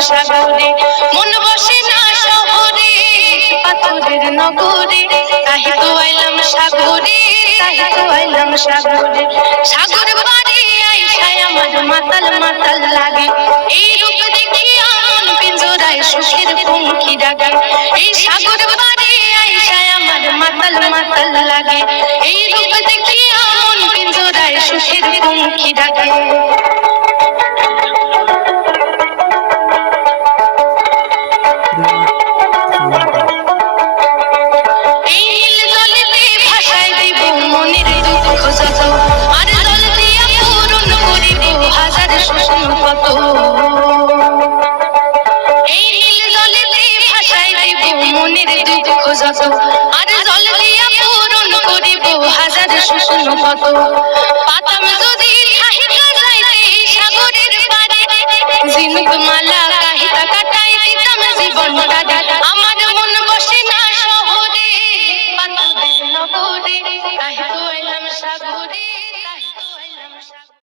সাগরে মন বসে না শহরে পাথরের নগরে তাই তো আইলাম সাগরে তাই তো আইলাম সাগরে সাগর পাড়ে আইসায় আমার মাতাল মাতাল লাগে এই রূপ দেখিয়া মন পিঞ্জরায় সুখের পঙ্খী ডাকে এই সাগর পাড়ে আইসায় আমার মাতাল মাতাল লাগে এই রূপ দেখিয়া মন পিঞ্জরায় সুখের পঙ্খী ডাকে পাতাম যদি সাগরের পাড়ে ঝিনুক মালা